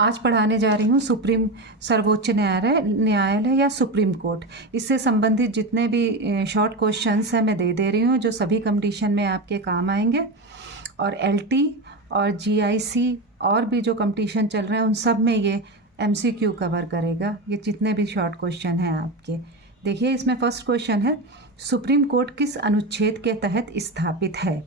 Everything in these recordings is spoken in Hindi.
आज पढ़ाने जा रही हूँ सर्वोच्च न्यायालय या सुप्रीम कोर्ट। इससे संबंधित जितने भी शॉर्ट क्वेश्चंस हैं मैं दे रही हूँ, जो सभी कंपटीशन में आपके काम आएंगे। और एलटी और जीआईसी और भी जो कंपटीशन चल रहे हैं उन सब में ये एमसीक्यू कवर करेगा, ये जितने भी शॉर्ट क्वेश्चन हैं आपके। देखिए, इसमें फर्स्ट क्वेश्चन है, सुप्रीम कोर्ट किस अनुच्छेद के तहत स्थापित है?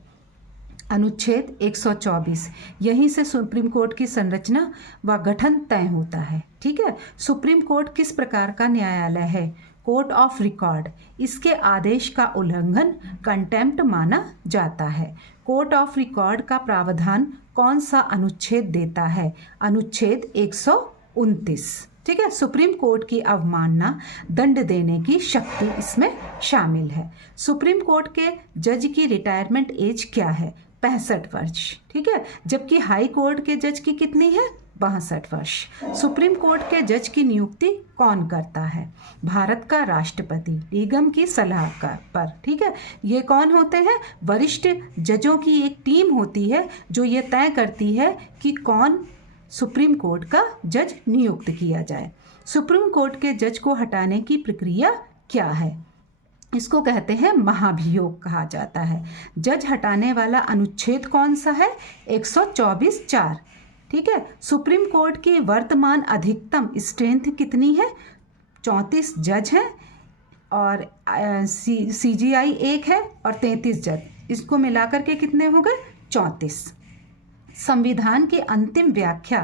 अनुच्छेद 124। यहीं से सुप्रीम कोर्ट की संरचना व गठन तय होता है। ठीक है। सुप्रीम कोर्ट किस प्रकार का न्यायालय है? Court of record. इसके आदेश का उल्लंघन कंटेम्प्ट माना जाता है। कोर्ट ऑफ रिकॉर्ड का प्रावधान कौन सा अनुच्छेद देता है? अनुच्छेद 129। ठीक है। सुप्रीम कोर्ट की अवमानना दंड देने की शक्ति इसमें शामिल है। सुप्रीम कोर्ट के जज की रिटायरमेंट एज क्या है? 65 वर्ष। ठीक है। जबकि हाई कोर्ट के जज की कितनी है? 62 वर्ष। सुप्रीम कोर्ट के जज की नियुक्ति कौन करता है? भारत का राष्ट्रपति निगम की सलाह पर। ठीक है। ये कौन होते हैं? वरिष्ठ जजों की एक टीम होती है जो ये तय करती है कि कौन सुप्रीम कोर्ट का जज नियुक्त किया जाए। सुप्रीम कोर्ट के जज को हटाने की प्रक्रिया क्या है? इसको कहते हैं महाभियोग कहा जाता है। जज हटाने वाला अनुच्छेद कौन सा है? 124(4). ठीक है। सुप्रीम कोर्ट की वर्तमान अधिकतम स्ट्रेंथ कितनी है? 34 जज हैं और सीजीआई 1 है और 33 जज। इसको मिलाकर के कितने हो गए? 34। संविधान की अंतिम व्याख्या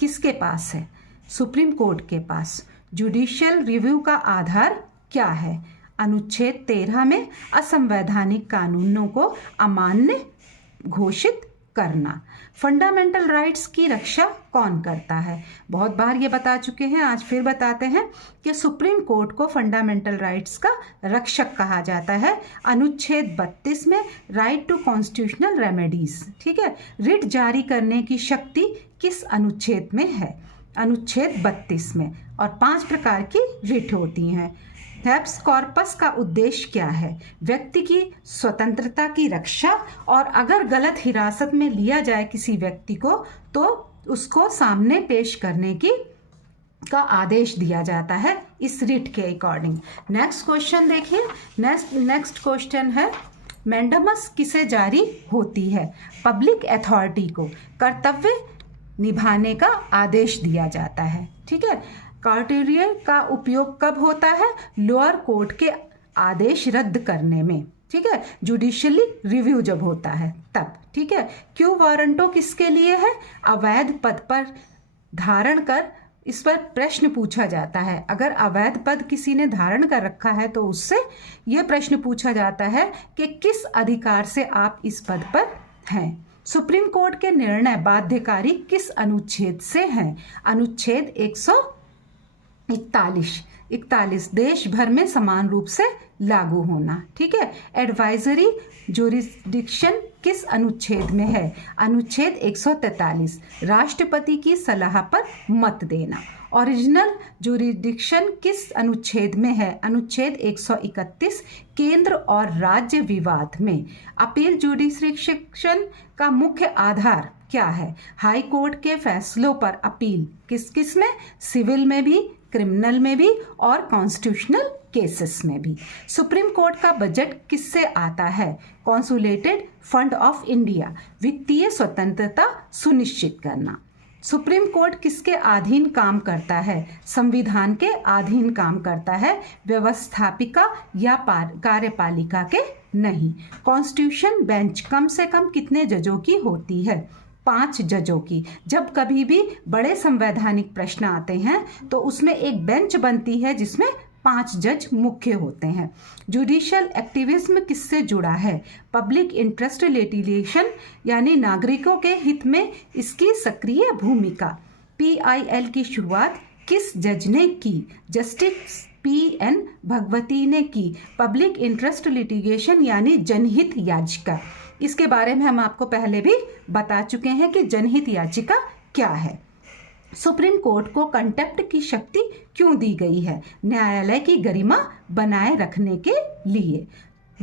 किसके पास है? सुप्रीम कोर्ट के पास। जुडिशियल रिव्यू का आधार क्या है? अनुच्छेद 13 में असंवैधानिक कानूनों को अमान्य घोषित करना। फंडामेंटल राइट्स की रक्षा कौन करता है? बहुत बार ये बता चुके हैं, आज फिर बताते हैं कि सुप्रीम कोर्ट को फंडामेंटल राइट्स का रक्षक कहा जाता है। अनुच्छेद 32 में राइट टू कॉन्स्टिट्यूशनल रेमेडीज। ठीक है। रिट जारी करने की शक्ति किस अनुच्छेद में है? अनुच्छेद 32 में। और 5 प्रकार की रिट होती हैं। हैप्स कॉर्पस का उद्देश्य क्या है? व्यक्ति की स्वतंत्रता की रक्षा, और अगर गलत हिरासत में लिया जाए किसी व्यक्ति को तो उसको सामने पेश करने का आदेश दिया जाता है इस रिट के अकॉर्डिंग। नेक्स्ट क्वेश्चन देखिए। नेक्स्ट क्वेश्चन है, मैंडेमस किसे जारी होती है? पब्लिक अथॉरिटी को कर्तव्य निभाने का आदेश दिया जाता है। ठीक है। कार्टेरियर का उपयोग कब होता है? लोअर कोर्ट के आदेश रद्द करने में। ठीक है। जुडिशियली रिव्यू जब होता है तब। ठीक है। क्यों वारंटो किसके लिए है? अवैध पद पर धारण कर, इस पर प्रश्न पूछा जाता है। अगर अवैध पद किसी ने धारण कर रखा है तो उससे यह प्रश्न पूछा जाता है कि किस अधिकार से आप इस पद पर हैं। सुप्रीम कोर्ट के निर्णय बाध्यकारी किस अनुच्छेद से हैं? अनुच्छेद 141 देश भर में समान रूप से लागू होना। ठीक है। एडवाइजरी ज्यूरिसडिक्शन किस अनुच्छेद में है? अनुच्छेद 143 राष्ट्रपति की सलाह पर मत देना। ओरिजिनल ज्यूरिसडिक्शन किस अनुच्छेद में है? अनुच्छेद 131 केंद्र और राज्य विवाद में। अपील ज्यूरिसडिक्शन का मुख्य आधार क्या है? हाई कोर्ट के फैसलों पर अपील किस किस में? सिविल में भी, क्रिमिनल में भी और कॉन्स्टिट्यूशनल केसेस में भी। सुप्रीम कोर्ट का बजट किससे आता है? कॉन्सुलेटेड फंड ऑफ इंडिया। वित्तीय स्वतंत्रता सुनिश्चित करना। सुप्रीम कोर्ट किसके अधीन काम करता है? संविधान के अधीन काम करता है, व्यवस्थापिका या कार्यपालिका के नहीं। कॉन्स्टिट्यूशन बेंच कम से कम कितने जजों की होती है? 5 जजों की। जब कभी भी बड़े संवैधानिक प्रश्न आते हैं तो उसमें एक बेंच बनती है जिसमें 5 जज मुख्य होते हैं। जुडिशियल एक्टिविज्म किससे जुड़ा है? पब्लिक इंटरेस्ट लिटिगेशन यानी नागरिकों के हित में इसकी सक्रिय भूमिका। PIL की शुरुआत किस जज ने की? जस्टिस PN भगवती ने की। पब्लिक इंटरेस्ट लिटिगेशन यानी जनहित याचिका, इसके बारे में हम आपको पहले भी बता चुके हैं कि जनहित याचिका क्या है। सुप्रीम कोर्ट को कंटेम्प्ट की शक्ति क्यों दी गई है? न्यायालय की गरिमा बनाए रखने के लिए।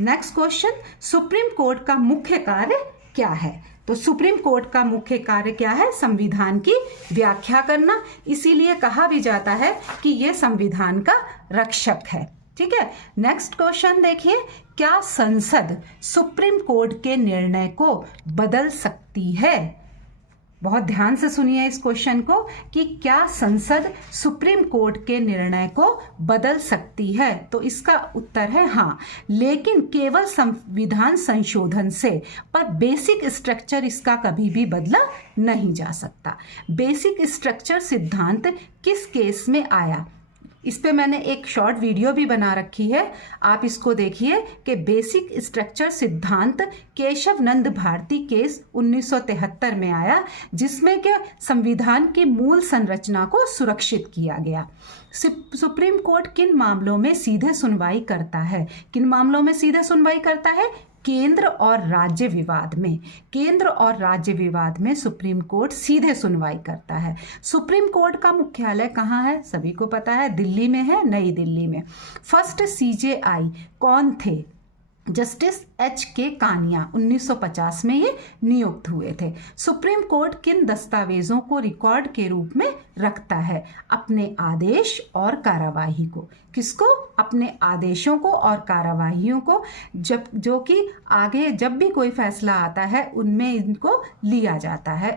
नेक्स्ट क्वेश्चन, सुप्रीम कोर्ट का मुख्य कार्य क्या है? तो सुप्रीम कोर्ट का मुख्य कार्य क्या है? संविधान की व्याख्या करना। इसीलिए कहा भी जाता है कि यह संविधान का रक्षक है। ठीक है, नेक्स्ट क्वेश्चन देखिए, क्या संसद सुप्रीम कोर्ट के निर्णय को बदल सकती है? बहुत ध्यान से सुनिए इस क्वेश्चन को कि क्या संसद सुप्रीम कोर्ट के निर्णय को बदल सकती है? तो इसका उत्तर है हाँ, लेकिन केवल संविधान संशोधन से, पर बेसिक स्ट्रक्चर इसका कभी भी बदला नहीं जा सकता। बेसिक स्ट्रक्चर सिद्धांत किस केस में आया? इस पे मैंने एक शॉर्ट वीडियो भी बना रखी है, आप इसको देखिए कि बेसिक स्ट्रक्चर सिद्धांत केशव नंद भारती केस 1973 में आया, जिसमें कि संविधान की मूल संरचना को सुरक्षित किया गया। सुप्रीम कोर्ट किन मामलों में सीधे सुनवाई करता है? किन मामलों में सीधे सुनवाई करता है? केंद्र और राज्य विवाद में। केंद्र और राज्य विवाद में सुप्रीम कोर्ट सीधे सुनवाई करता है। सुप्रीम कोर्ट का मुख्यालय कहाँ है? सभी को पता है, दिल्ली में है, नई दिल्ली में। फर्स्ट CJI कौन थे? Justice H.K. कानिया 1950 में ये नियुक्त हुए थे। सुप्रीम कोर्ट किन दस्तावेजों को रिकॉर्ड के रूप में रखता है? अपने आदेश और कार्यवाही को। किसको? अपने आदेशों को और कार्यवाहियों को, जो कि आगे जब भी कोई फैसला आता है उनमें इनको लिया जाता है,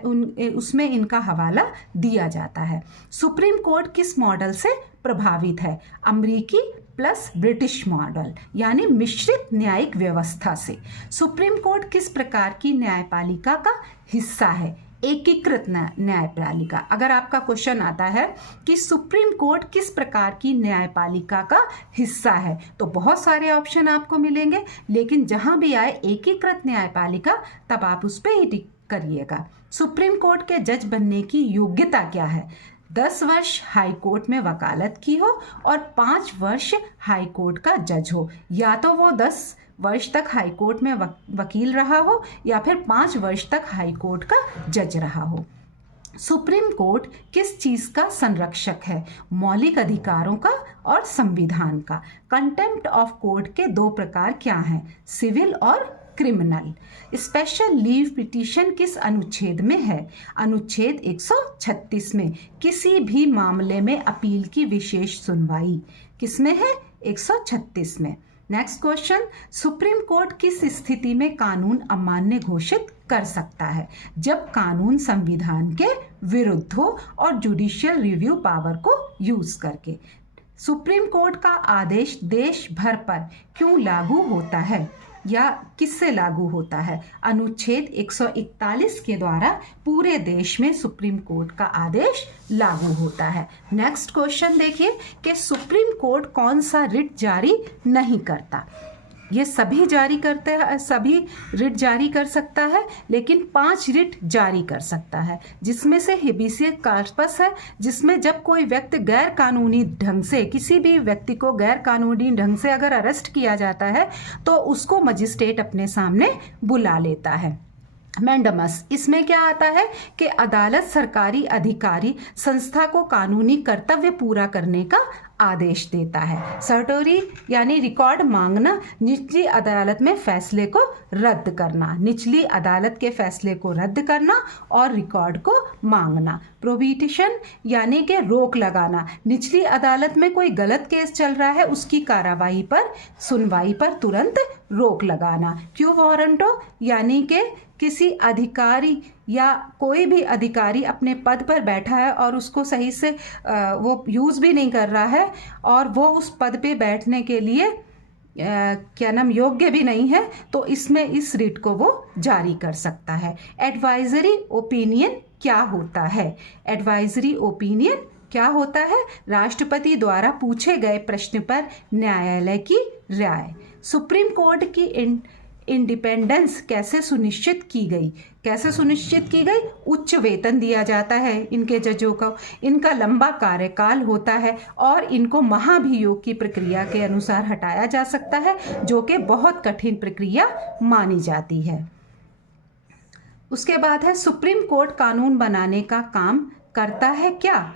उसमें इनका हवाला दिया जाता है। सुप्रीम कोर्ट किस मॉडल से प्रभावित है? अमेरिकी प्लस ब्रिटिश मॉडल, यानी मिश्रित न्यायिक व्यवस्था से। सुप्रीम कोर्ट किस प्रकार की न्यायपालिका का हिस्सा है? एकीकृत न्यायपालिका। अगर आपका क्वेश्चन आता है कि सुप्रीम कोर्ट किस प्रकार की न्यायपालिका का हिस्सा है, तो बहुत सारे ऑप्शन आपको मिलेंगे, लेकिन जहां भी आए एकीकृत न्यायपालिका तब आप उस पर ही टिक करिएगा। सुप्रीम कोर्ट के जज बनने की योग्यता क्या है? 10 वर्ष हाई कोर्ट में वकालत की हो और 5 वर्ष हाई कोर्ट का जज हो, या तो वो 10 वर्ष तक हाई कोर्ट में वकील रहा हो या फिर 5 वर्ष तक हाई कोर्ट का जज रहा हो। सुप्रीम कोर्ट किस चीज का संरक्षक है? मौलिक अधिकारों का और संविधान का। कंटेम्प्ट ऑफ कोर्ट के 2 प्रकार क्या हैं? सिविल और क्रिमिनल। स्पेशल लीव पिटीशन किस अनुच्छेद में है? अनुच्छेद 136 में। किसी भी मामले में अपील की विशेष सुनवाई किसमें है? 136 में। नेक्स्ट क्वेश्चन, सुप्रीम कोर्ट किस स्थिति में कानून अमान्य घोषित कर सकता है? जब कानून संविधान के विरुद्ध हो और जुडिशियल रिव्यू पावर को यूज करके। सुप्रीम कोर्ट का आदेश देश भर पर क्यों लागू होता है या किससे लागू होता है? अनुच्छेद 141 के द्वारा पूरे देश में सुप्रीम कोर्ट का आदेश लागू होता है। नेक्स्ट क्वेश्चन देखिए कि सुप्रीम कोर्ट कौन सा रिट जारी नहीं करता? ये सभी जारी करते हैं, सभी रिट जारी कर सकता है, लेकिन 5 रिट जारी कर सकता है, जिसमें से हेबियस कॉर्पस है, जिसमें जब कोई व्यक्ति गैर कानूनी ढंग से, किसी भी व्यक्ति को गैर कानूनी ढंग से अगर अरेस्ट किया जाता है तो उसको मजिस्ट्रेट अपने सामने बुला लेता है। मैंडमस, इसमें क्या आता है कि अदालत सरकारी अधिकारी संस्था को कानूनी कर्तव्य पूरा करने का आदेश देता है। सर्टोरी यानी रिकॉर्ड मांगना, निचली अदालत में फैसले को रद्द करना, निचली अदालत के फैसले को रद्द करना और रिकॉर्ड को मांगना। प्रोहिबिशन यानी कि रोक लगाना, निचली अदालत में कोई गलत केस चल रहा है उसकी कार्रवाई पर, सुनवाई पर तुरंत रोक लगाना। क्यू वारंटो यानी कि किसी अधिकारी या कोई भी अधिकारी अपने पद पर बैठा है और उसको सही से वो यूज़ भी नहीं कर रहा है और वो उस पद पे बैठने के लिए क्या नाम योग्य भी नहीं है, तो इसमें इस रिट को वो जारी कर सकता है। एडवाइजरी ओपिनियन क्या होता है? एडवाइजरी ओपिनियन क्या होता है? राष्ट्रपति द्वारा पूछे गए प्रश्न पर न्यायालय की राय। सुप्रीम कोर्ट की इंडिपेंडेंस कैसे सुनिश्चित की गई? कैसे सुनिश्चित की गई? उच्च वेतन दिया जाता है इनके जजों को, इनका लंबा कार्यकाल होता है और इनको महाभियोग की प्रक्रिया के अनुसार हटाया जा सकता है, जो कि बहुत कठिन प्रक्रिया मानी जाती है। उसके बाद है सुप्रीम कोर्ट कानून बनाने का काम करता है क्या?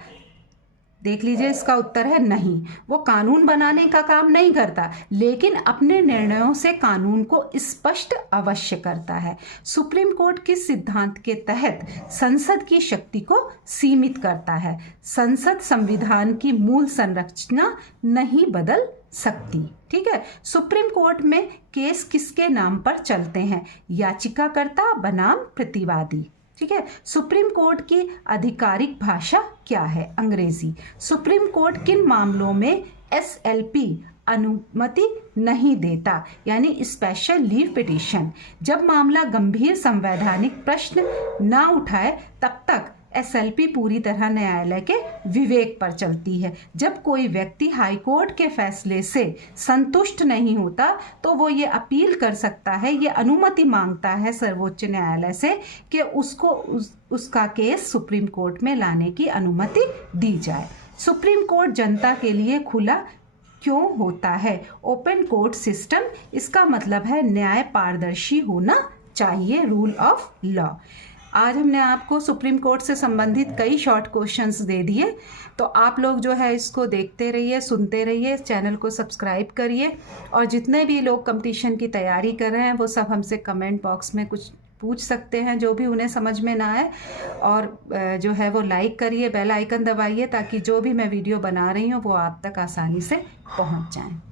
देख लीजिए, इसका उत्तर है नहीं। वो कानून बनाने का काम नहीं करता, लेकिन अपने निर्णयों से कानून को स्पष्ट अवश्य करता है। सुप्रीम कोर्ट किस सिद्धांत के तहत संसद की शक्ति को सीमित करता है? संसद संविधान की मूल संरचना नहीं बदल सकती। ठीक है। सुप्रीम कोर्ट में केस किसके नाम पर चलते हैं? याचिकाकर्ता बनाम प्रतिवादी। ठीक है। सुप्रीम कोर्ट की आधिकारिक भाषा क्या है? अंग्रेजी। सुप्रीम कोर्ट किन मामलों में SLP अनुमति नहीं देता, यानी स्पेशल लीव पिटीशन? जब मामला गंभीर संवैधानिक प्रश्न ना उठाए तब तक SLP पूरी तरह न्यायालय के विवेक पर चलती है। जब कोई व्यक्ति हाईकोर्ट के फैसले से संतुष्ट नहीं होता तो वो ये अपील कर सकता है, ये अनुमति मांगता है सर्वोच्च न्यायालय से कि उसको उसका केस सुप्रीम कोर्ट में लाने की अनुमति दी जाए। सुप्रीम कोर्ट जनता के लिए खुला क्यों होता है? ओपन कोर्ट सिस्टम, इसका मतलब है न्याय पारदर्शी होना चाहिए, रूल ऑफ लॉ। आज हमने आपको सुप्रीम कोर्ट से संबंधित कई शॉर्ट क्वेश्चंस दे दिए, तो आप लोग जो है इसको देखते रहिए, सुनते रहिए, चैनल को सब्सक्राइब करिए। और जितने भी लोग कंपटीशन की तैयारी कर रहे हैं वो सब हमसे कमेंट बॉक्स में कुछ पूछ सकते हैं जो भी उन्हें समझ में ना आए। और जो है वो लाइक करिए, बेल आइकन दबाइए, ताकि जो भी मैं वीडियो बना रही हूँ वो आप तक आसानी से पहुँच जाए।